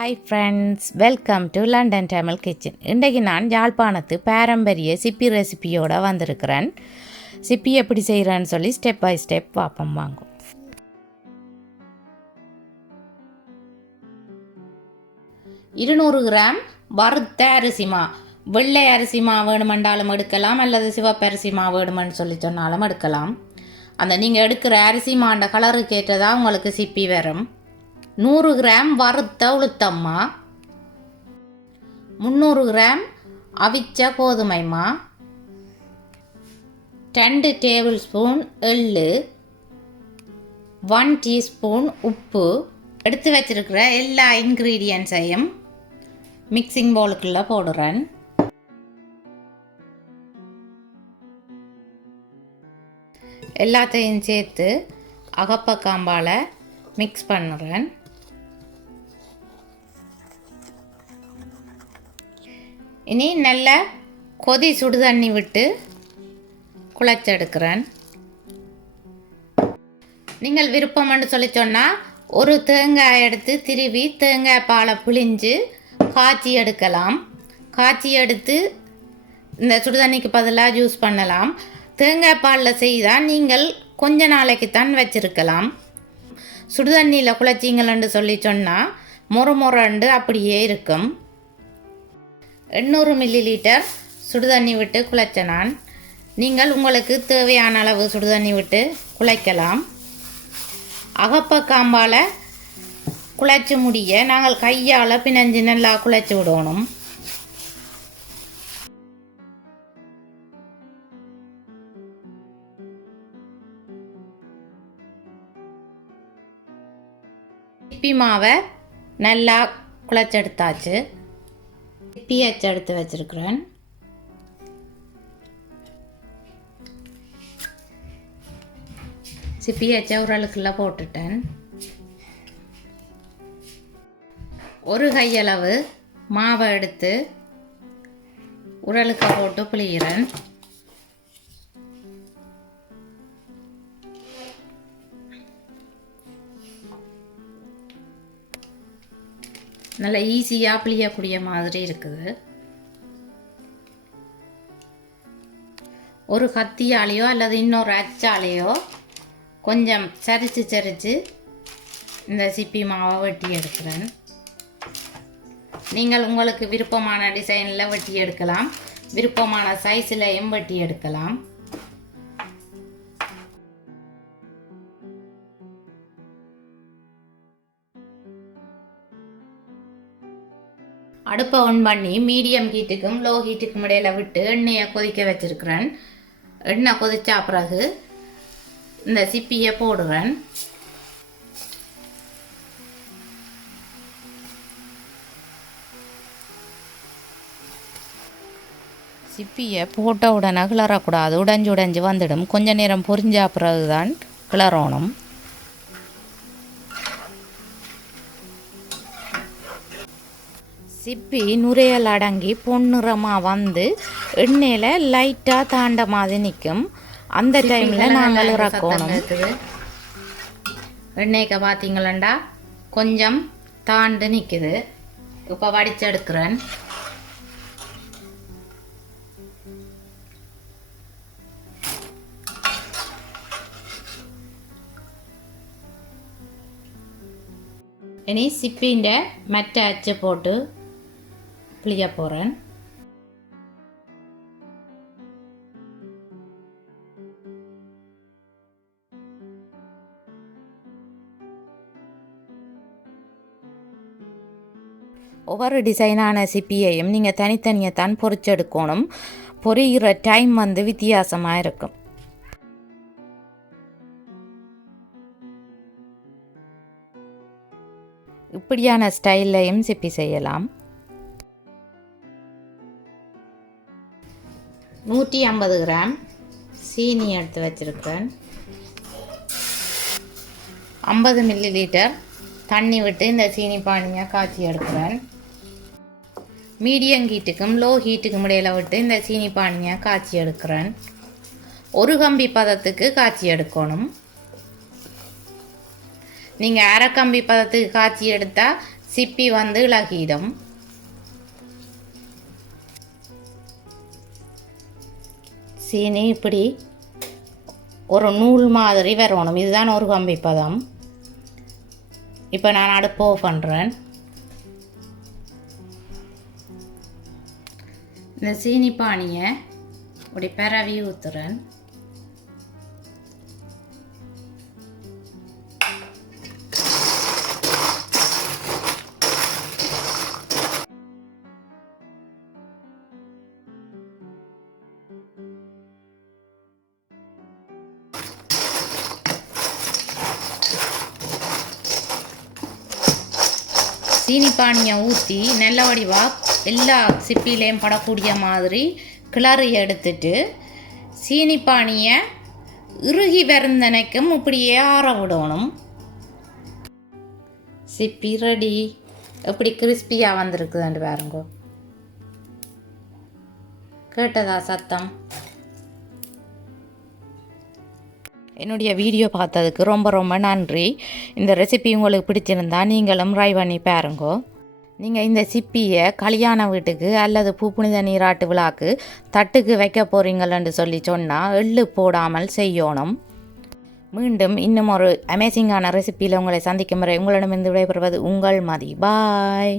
Hi friends, welcome to London Tamil kitchen. இன்றைக்கு நான் யாழ்ப்பாணத்து பாரம்பரிய சிப்பி ரெசிபியோடு வந்திருக்கிறேன். சிப்பி எப்படி செய்கிறேன்னு சொல்லி ஸ்டெப் பை ஸ்டெப் பார்ப்போம் வாங்க. கிராம் வறுத்த அரிசிமா, வெள்ளை அரிசிமா வேணுமென்றாலும் எடுக்கலாம், அல்லது சிவப்பு அரிசிமா வேணுமென்னு சொல்லி சொன்னாலும் எடுக்கலாம். அந்த நீங்கள் எடுக்கிற அரிசிமாண்ட கலருக்கு ஏற்றதாக உங்களுக்கு சிப்பி வரும். 100 கிராம் வறுத்த உளுத்தம்மா, 300 கிராம் அவிச்ச கோதுமைமா, 2 டேபிள் ஸ்பூன் எள்ளு, 1 டீஸ்பூன் உப்பு. எடுத்து வச்சிருக்கிற எல்லா இன்க்ரீடியன்ஸையும் மிக்சிங் பவுலுக்குள்ளே போடுறேன். எல்லாத்தையும் சேர்த்து அகப்பக்காம்பால் மிக்ஸ் பண்ணுறேன். இனி நல்ல கொதி சுடு தண்ணி விட்டு குழைச்செடுக்கிறேன். நீங்கள் விருப்பம்னு சொல்லி சொன்னால் ஒரு தேங்காய் எடுத்து திருவி தேங்காய் பாலை பிழிஞ்சு காய்ச்சி எடுக்கலாம். காய்ச்சி எடுத்து இந்த சுடுதண்ணிக்கு பதிலாக யூஸ் பண்ணலாம். தேங்காய் பாலில் செய்தால் நீங்கள் கொஞ்ச நாளைக்கு தான் வச்சிருக்கலாம். சுடுதண்ணியில் குழைச்சிங்களன்னு சொல்லி சொன்னால் மொறு அப்படியே இருக்கும். 800 மில்லிலிட்டர் சுடுதண்ணி விட்டு குழைச்ச நான். நீங்கள் உங்களுக்கு தேவையான அளவு சுடுதண்ணி விட்டு குழைக்கலாம். அகப்பக்காம்பால் குழைச்சி முடிய நாங்கள் கையால் பிணைஞ்சு நல்லா குழைச்சி விடணும். சிப்பி மாவை நல்லா குழைச்செடுத்தாச்சு. சிப்பி அச்சு எடுத்து வச்சிருக்கிறேன். சிப்பி அச்சை உரலுக்குள்ள போட்டுட்டேன். ஒரு கையளவு மாவை எடுத்து உரலுக்கு போட்டு புளிகிறேன். நல்லா ஈஸியாக பிழியக்கூடிய மாதிரி இருக்குது. ஒரு கத்தியாலேயோ அல்லது இன்னொரு அச்சாலேயோ கொஞ்சம் சரித்து இந்த சிப்பி மாவை வெட்டி எடுக்கிறேன். நீங்கள் உங்களுக்கு விருப்பமான டிசைனில் வெட்டி எடுக்கலாம், விருப்பமான சைஸ்லையும் வெட்டி எடுக்கலாம். அடுப்பை ஆன் பண்ணி மீடியம் ஹீட்டுக்கும் லோ ஹீட்டுக்கும் இடையில விட்டு எண்ணெயை கொதிக்க வச்சிருக்கிறேன். எண்ணெய் கொதிச்சா பிறகு இந்த சிப்பியை போடுறேன். சிப்பியை போட்ட உடனே கிளறக்கூடாது, உடைஞ்சு வந்துடும். கொஞ்ச நேரம் பொரிஞ்சா பிறகுதான் கிளறணும். சிப்பி நுரையல் அடங்கி பொன்னிறமாக வந்து எண்ணெயில் லைட்டாக தாண்ட மாதிரி நிற்கும். அந்த டைமில் நாங்கள் இறக்கணும். எண்ணெய்க்கு பார்த்தீங்களா கொஞ்சம் தாண்டு நிற்குது. இப்போ வடிச்செடுக்கிறேன். இனி சிப்பின்ற மெட்ட அச்சு போட்டு பிழிய போகிறேன். ஒவ்வொரு டிசைனான சிப்பியையும் நீங்கள் தனித்தனியாக தான் பொரிச்செடுக்கணும். பொரிகிற டைம் வந்து வித்தியாசமாக இருக்கும். இப்படியான ஸ்டைல்லையும் சிப்பி செய்யலாம். 150 கிராம் சீனி எடுத்து வச்சிருக்கிறேன். 50 மில்லிலிட்டர் தண்ணி விட்டு இந்த சீனி பானியை காய்ச்சி எடுக்கிறேன். மீடியம் ஹீட்டுக்கும் லோ ஹீட்டுக்கும் இடையில விட்டு இந்த சீனி பானியை காய்ச்சி எடுக்கிறேன். ஒரு கம்பி பதத்துக்கு காய்ச்சி எடுக்கணும். நீங்கள் அரை கம்பி பதத்துக்கு காய்ச்சி எடுத்தால் சிப்பி வந்து இளகிடும். சீனி இப்படி ஒரு நூல் மாதிரி வரணும். இதுதான் ஒரு கம்பி பதம். இப்போ நான் அடுப்பு ஆஃப் பண்ணுறேன். இந்த சீனி பானியை இப்படி பரவி ஊற்றுறேன். சீனி பானியை ஊற்றி நல்ல வடிவாக எல்லா சிப்பிலையும் படக்கூடிய மாதிரி கிளறி எடுத்துட்டு சீனி பானியை இறுகி வருந்தனைக்கும் இப்படியே ஆற விடணும். சிப்பி ரெடி. எப்படி கிறிஸ்பியாக வந்திருக்குதுன்னு பாருங்க. கேட்டதா சத்தம்? என்னுடைய வீடியோ பார்த்ததுக்கு ரொம்ப ரொம்ப நன்றி. இந்த ரெசிபி உங்களுக்கு பிடிச்சிருந்தா நீங்களும் ட்ரை பண்ணி பாருங்கோ. நீங்கள் இந்த சிப்பியை கல்யாண வீட்டுக்கு அல்லது பூப்புனித நீராட்டு விழாக்கு தட்டுக்கு வைக்க போகிறீங்களன்னு சொல்லி சொன்னால் எள்ளு போடாமல் செய்யணும். மீண்டும் இன்னும் ஒரு அமேசிங்கான ரெசிப்பியில் உங்களை சந்திக்கும் வரை உங்களிடமிருந்து விடைபெறுவது உங்கள் மதி. பாய்.